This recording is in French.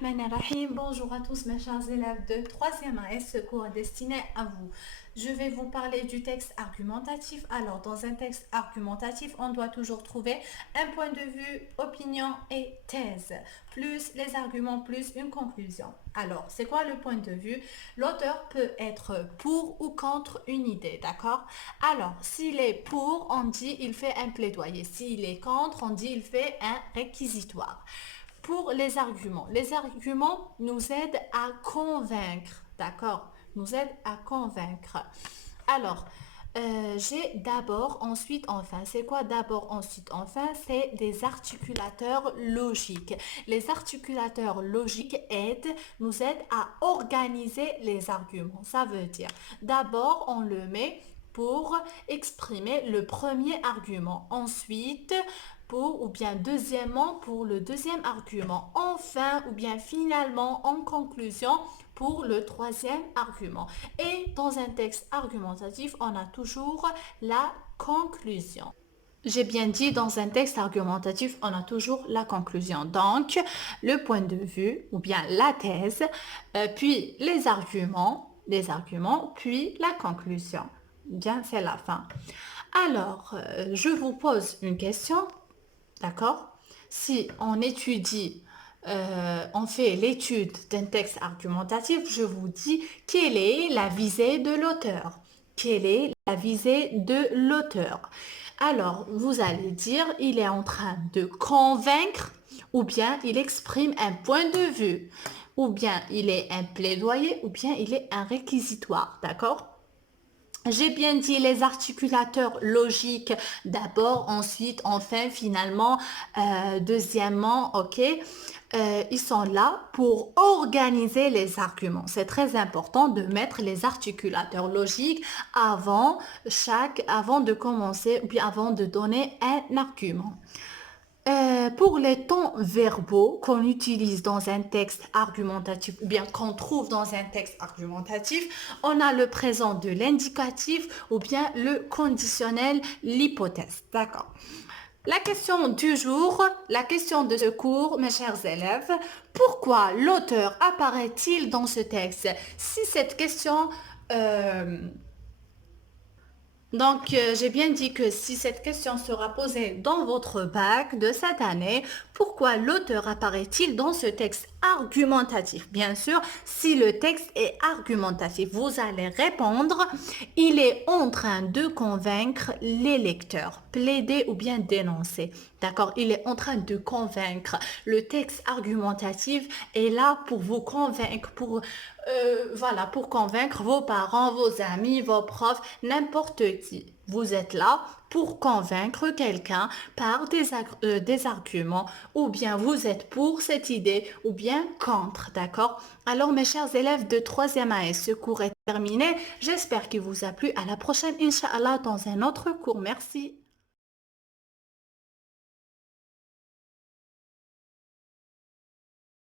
Bismillahirrahmanirrahim. Bonjour à tous mes chers élèves de 3e AS, ce cours est destiné à vous. Je vais vous parler du texte argumentatif. Alors, dans un texte argumentatif, on doit toujours trouver un point de vue, opinion et thèse, plus les arguments, plus une conclusion. Alors, c'est quoi le point de vue? L'auteur peut être pour ou contre une idée, d'accord? Alors, s'il est pour, on dit il fait un plaidoyer. S'il est contre, on dit il fait un réquisitoire. Pour les arguments nous aident à convaincre, d'accord? Nous aident à convaincre. Alors, j'ai d'abord, ensuite, enfin. C'est quoi d'abord, ensuite, enfin? C'est des articulateurs logiques. Les articulateurs logiques nous aident à organiser les arguments. Ça veut dire, d'abord, on le met pour exprimer le premier argument. Ensuite, ou bien deuxièmement, pour le deuxième argument. Enfin, ou bien finalement, en conclusion, pour le troisième argument. Et dans un texte argumentatif, on a toujours la conclusion. J'ai bien dit, dans un texte argumentatif, on a toujours la conclusion. Donc, le point de vue ou bien la thèse, puis les arguments, puis la conclusion. Bien, c'est la fin. Alors, je vous pose une question. D'accord? Si on étudie, on fait l'étude d'un texte argumentatif, je vous dis quelle est la visée de l'auteur. Quelle est la visée de l'auteur? Alors, vous allez dire, il est en train de convaincre, ou bien il exprime un point de vue, ou bien il est un plaidoyer, ou bien il est un réquisitoire. D'accord? J'ai bien dit les articulateurs logiques d'abord, ensuite, enfin, finalement, deuxièmement, ok. Ils sont là pour organiser les arguments. C'est très important de mettre les articulateurs logiques avant de commencer ou bien avant de donner un argument. Pour les temps verbaux qu'on utilise dans un texte argumentatif ou bien qu'on trouve dans un texte argumentatif, on a le présent de l'indicatif ou bien le conditionnel, l'hypothèse. D'accord. La question du jour, la question de ce cours, mes chers élèves, pourquoi l'auteur apparaît-il dans ce texte? Si cette question... j'ai bien dit que si cette question sera posée dans votre bac de cette année, pourquoi l'auteur apparaît-il dans ce texte argumentatif? Bien sûr, si le texte est argumentatif, vous allez répondre, il est en train de convaincre les lecteurs, plaider ou bien dénoncer. D'accord? Il est en train de convaincre. Le texte argumentatif est là pour vous convaincre, pour convaincre vos parents, vos amis, vos profs, n'importe qui. Vous êtes là pour convaincre quelqu'un par des arguments, ou bien vous êtes pour cette idée, ou bien contre, d'accord? Alors, mes chers élèves de 3e AS, ce cours est terminé. J'espère qu'il vous a plu. À la prochaine, Inch'Allah, dans un autre cours. Merci.